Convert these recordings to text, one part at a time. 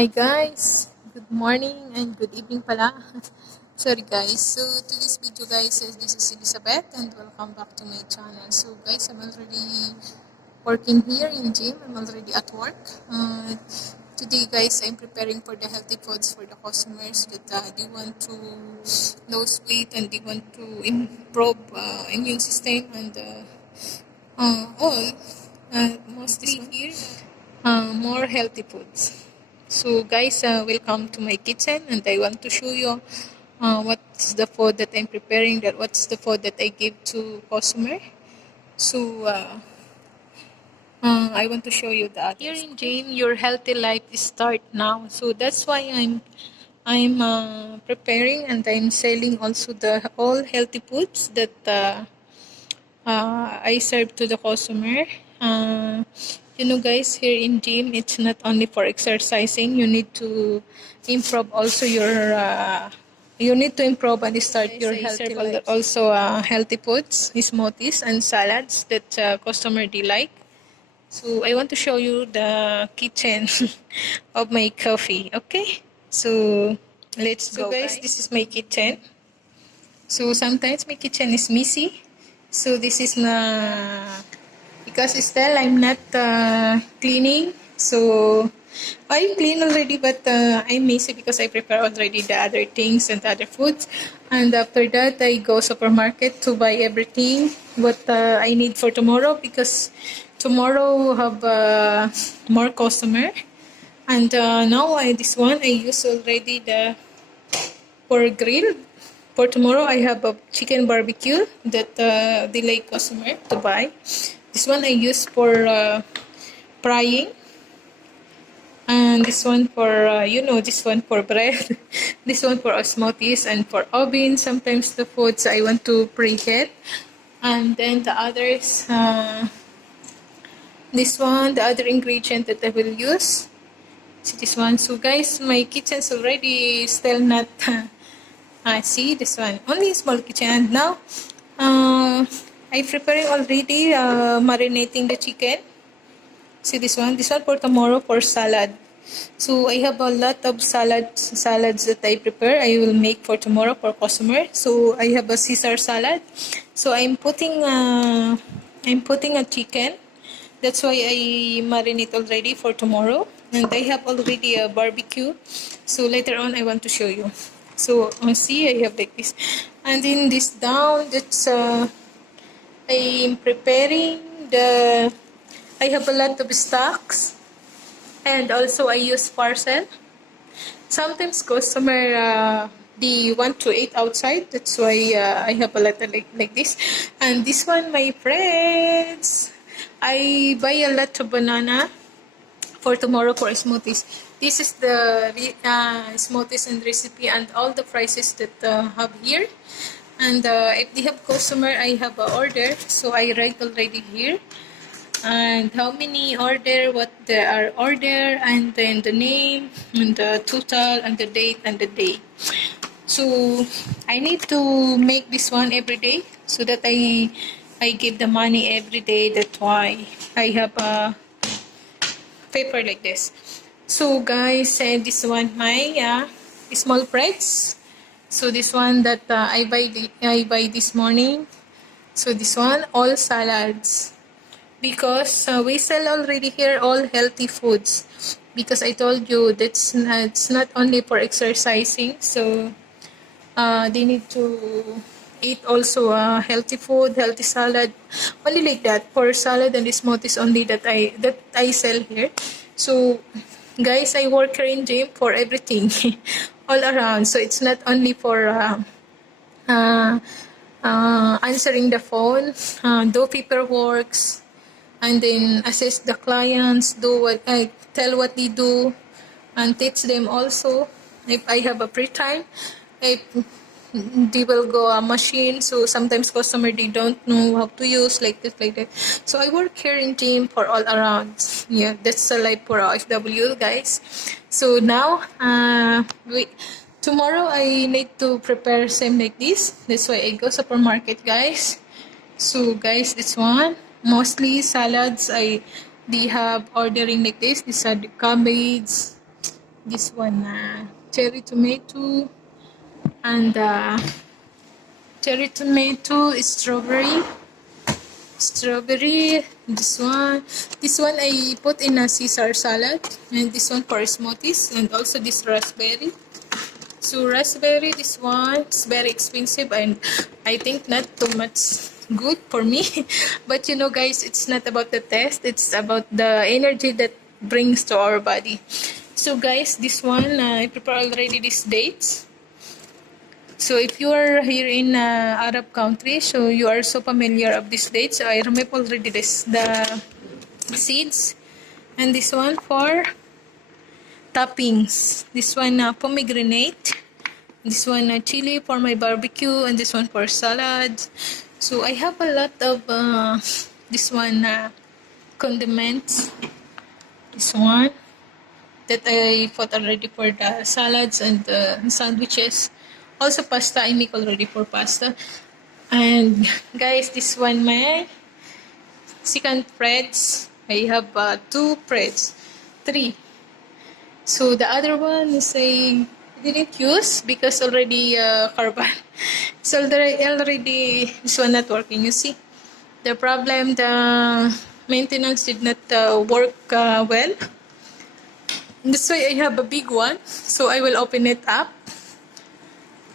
Hi guys, good morning and good evening pala. Sorry guys, so to this video guys, this is Elizabeth and welcome back to my channel. So guys, I'm already working here in gym. I'm already at work. Today guys, I'm preparing for the healthy foods for the customers that they want to lose weight and they want to improve immune system and all. Mostly here, more healthy foods. So guys, welcome to my kitchen and I want to show you what's the food that I'm preparing, that what's the food that I give to customer. So I want to show you that. Here in Jane, your healthy life is start now. So that's why I'm preparing and I'm selling also the all healthy foods that I serve to the customer. Guys, here in gym, it's not only for exercising. You need to improve also your. You need to improve and start your healthy life. Also, healthy foods, smoothies, and salads that customer they like. So I want to show you the kitchen of my coffee. Okay, so let's go, guys. This is my kitchen. So sometimes my kitchen is messy. So this is na because still I'm not cleaning. So I clean already, but I'm messy because I prepare already the other things and other foods. And after that, I go supermarket to buy everything what I need for tomorrow because tomorrow have more customer. And now this one I use already the for grill. For tomorrow, I have a chicken barbecue that the like customer to buy. This one I use for frying, and this one for this one for bread, this one for smoothies and for oven. Sometimes the foods I want to preheat, and then the others. This one, the other ingredient that I will use. See this one. So guys, my kitchen's already still not. See this one, only small kitchen. And now, I preparing already marinating the chicken. See this one for tomorrow for salad. So I have a lot of salads that I prepare. I will make for tomorrow for customer. So I have a Caesar salad. So I'm putting a chicken. That's why I marinate already for tomorrow. And I have already a barbecue. So later on I want to show you. So see, I have like this. And in this down, that's I'm preparing the. I have a lot of stocks, and also I use parcel. Sometimes customer they want to eat outside. That's why I have a lot of like this. And this one, my friends, I buy a lot of banana for tomorrow for smoothies. This is the smoothies and recipe and all the prices that have here. And if they have customer, I have a order, so I write already here. And how many order, what they are order, and then the name and the total and the date and the day. So I need to make this one every day so that I give the money every day. That's why I have a paper like this. So guys, this one my small breads. So this one that I buy this morning. So this one all salads because we sell already here all healthy foods because I told you that's it's not only for exercising. So they need to eat also healthy food, healthy salad, only like that. For salad and smoothies only that I sell here. So guys, I work here in gym for everything, all around. So it's not only for uh, answering the phone, do paperwork, and then assist the clients, do what I tell what they do, and teach them also. If I have a free time, if they will go a machine, so sometimes customer they don't know how to use like this like that. So I work here in gym for all around. Yeah, that's the life for FW guys. So now tomorrow I need to prepare same like this. That's why I go supermarket guys. So guys, this one mostly salads they have ordering like this. These are the cabbage, this one cherry tomato, and cherry tomato, strawberry. This one I put in a Caesar salad, and this one for smoothies, and also this raspberry. So raspberry, this one is very expensive, and I think not too much good for me. But you know guys, it's not about the taste, it's about the energy that brings to our body. So guys, this one I prepare already these dates. So if you are here in Arab country, so you are so familiar of these dates. So I remove already the seeds, and this one for toppings. This one pomegranate. This one chili for my barbecue, and this one for salad. So I have a lot of this one condiments. This one that I put already for the salads and sandwiches. Also pasta, I make already for pasta. And guys, this one my second breads. I have 2 breads, 3. So the other one is I didn't use because already carbon. So already this one not working. You see the problem. The maintenance did not work well. That's why I have a big one. So I will open it up.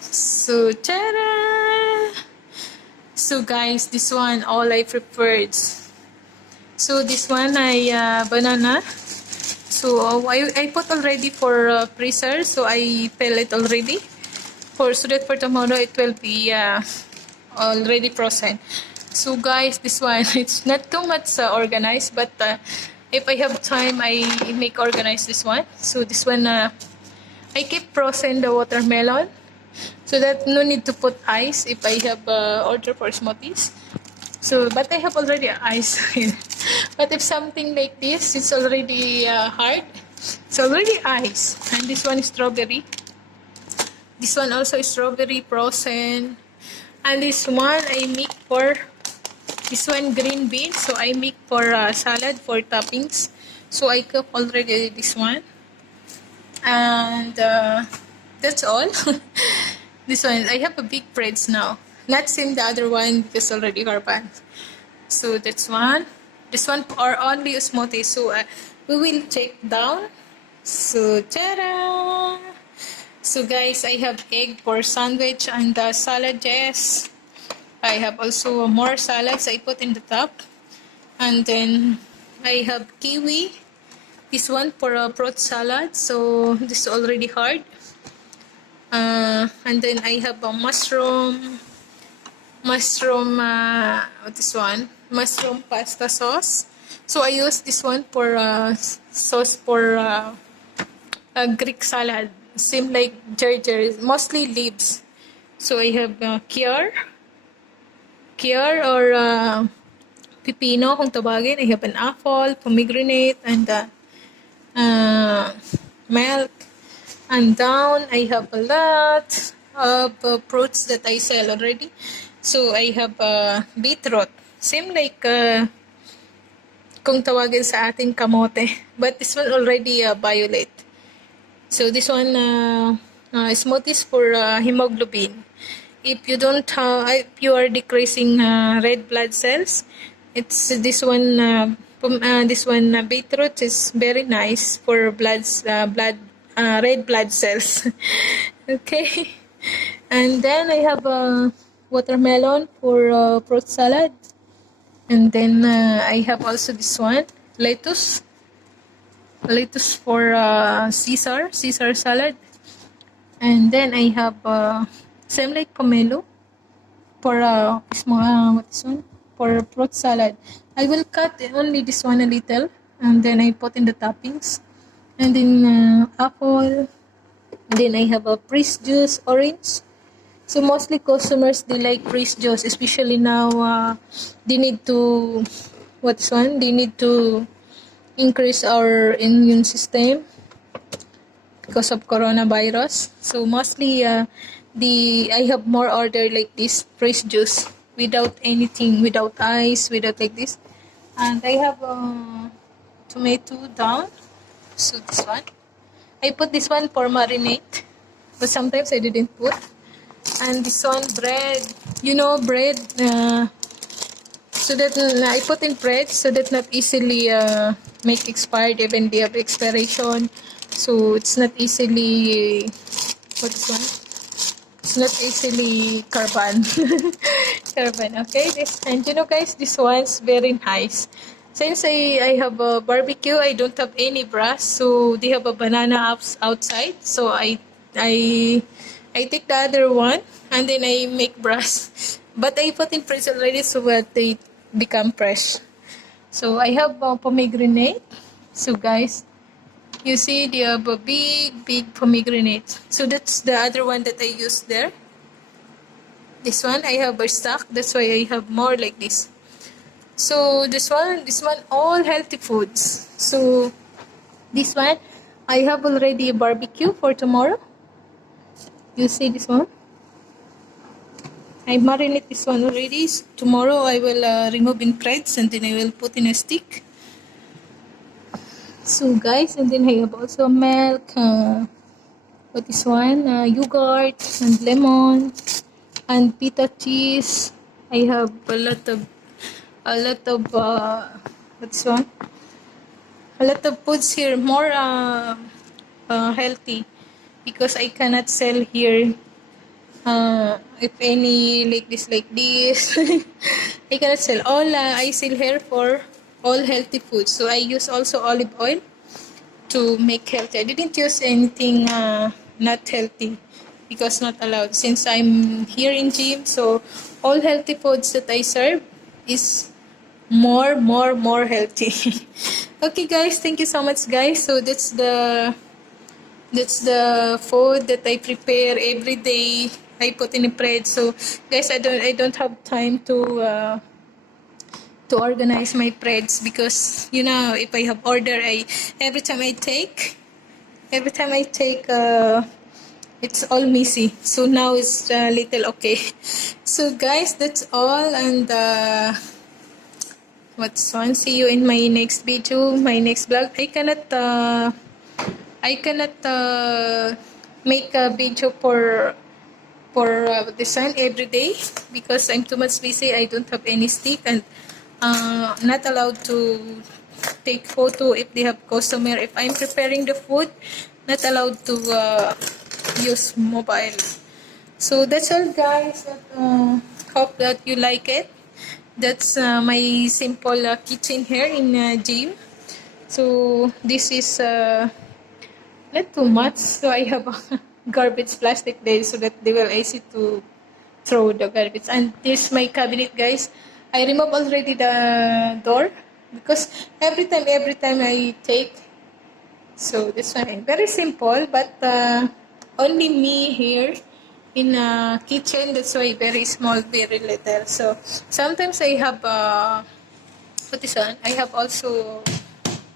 So ta-da! So guys, this one all I prepared. So this one I banana. So I put already for freezer. So I peel it already so that for tomorrow it will be already frozen. So guys, this one it's not too much organized, but if I have time, I make organize this one. So this one I keep frozen the watermelon, so that no need to put ice if I have order for smoothies. So but I have already ice. But if something like this, it's already hard. It's already ice. And this one is strawberry. This one also is strawberry frozen. And this one I make for this one green beans. So I make for salad for toppings. So I cook already this one. And that's all. This one I have a big breads now. Not same the other one because already carbon. So that's one. This one are only a smoothie. So we will take down. So ta-da! So guys, I have egg for sandwich and salad. Yes, I have also more salads I put in the top. And then I have kiwi. This one for a fruit salad. So this is already hard. And then I have a mushroom, what is one? Mushroom pasta sauce. So I use this one for sauce for Greek salad. Same like ginger, mostly leaves. So I have kiyar or pipino kung tawagin. I have an apple, pomegranate, and milk. And down I have a lot of fruits that I sell already. So I have beetroot. Same like kung tawagin sa ating kamote. But this one already violet. So this one smoothies for hemoglobin. If you don't, if you are decreasing red blood cells, it's this one. This one beetroot is very nice for red blood cells. Okay, and then I have watermelon for fruit salad, and then I have also this one lettuce for Caesar salad, and then I have same like pomelo for what is one for fruit salad. I will cut only this one a little, and then I put in the toppings, and then apple. Then I have a fresh juice orange. So mostly customers they like fresh juice, especially now they need to They need to increase our immune system because of coronavirus. So mostly I have more order like this fresh juice without anything, without ice, without like this. And I have tomato down. So this one. I put this one for marinate, but sometimes I didn't put. And this one bread, you know, bread. So that I put in bread so that not easily make expired, even they have expiration. So it's not easily, what is one? It's not easily carbon. Carbon, okay? This, and you know guys, this one's very nice. Since I have a barbecue, I don't have any brass, so they have a banana outside. So I I take the other one and then I make brass. But I put in fridge already so that they become fresh. So I have pomegranate. So guys, you see they have a big pomegranate. So that's the other one that I used there. This one I have a stock. That's why I have more like this. So this one all healthy foods. So this one I have already a barbecue for tomorrow. You see this one? I marinate this one already. So tomorrow I will remove in threads and then I will put in a stick. So guys, and then I have also milk, what is one? Yogurt and lemon and pita cheese. I have a lot of what's one? A lot of foods here, more healthy, because I cannot sell here. If any like this, I cannot sell. All I sell here for all healthy foods. So I use also olive oil to make healthy. I didn't use anything not healthy because not allowed. Since I'm here in gym, so all healthy foods that I serve is more healthy. Okay guys, thank you so much guys. So that's the food that I prepare every day. I put in a plate. So guys, I don't have time to organize my breads because you know if I have order, I every time I take it's all messy. So now it's a little okay. So guys, that's all, and what's on? See you in my next video, my next vlog. I cannot make a video for the sun every day because I'm too much busy. I don't have any stick and not allowed to take photo if they have customer. If I'm preparing the food, not allowed to use mobile. So that's all guys. Hope that you like it. That's my simple kitchen here in gym. So this is not too much. So I have a garbage plastic there so that they will easy to throw the garbage. And this my cabinet guys. I remove already the door because every time I take. So this one very simple, but only me here in a kitchen. That's why very small, very little. So sometimes I have what is one? I have also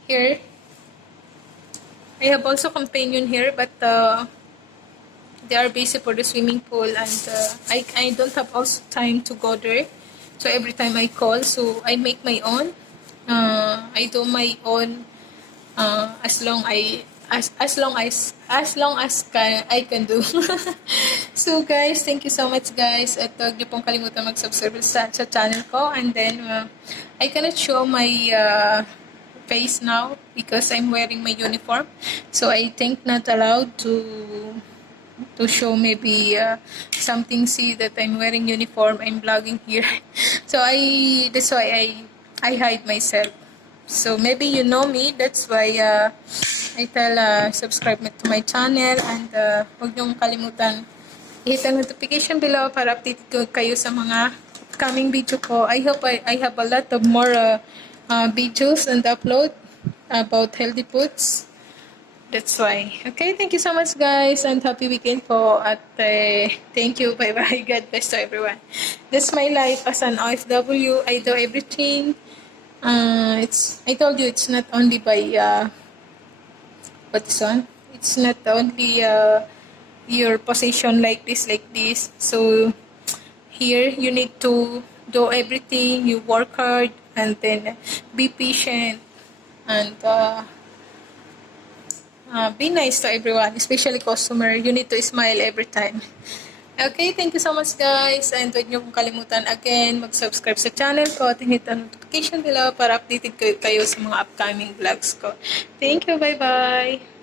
here. I have also companion here, but they are busy for the swimming pool, and I don't have also time to go there. So every time I call, so I make my own. I do my own as long as I can do. So guys, thank you so much guys. At huwag niyo pong kalimutan mag-subscribe sa channel ko, and then I cannot show my face now because I'm wearing my uniform. So I think not allowed to show maybe something, see that I'm wearing uniform, I'm vlogging here. So that's why I hide myself. So maybe you know me, that's why I tell subscribe to my channel, and huwag niyong kalimutan hit ang notification below para updated kayo sa mga upcoming video ko. I hope I have a lot of more videos and upload about healthy foods. That's why. Okay, thank you so much guys, and happy weekend po, at thank you, bye bye, God bless to everyone. That's my life as an OFW. I do everything. I told you it's not only by what's on. It's not only your position like this. So here you need to do everything. You work hard and then be patient, and Be nice to everyone, especially customer. You need to smile every time. Okay, thank you so much guys. And huwag niyo pong kalimutan again mag-subscribe sa channel ko at hit ang notification below para updated kayo sa mga upcoming vlogs ko. Thank you, bye-bye!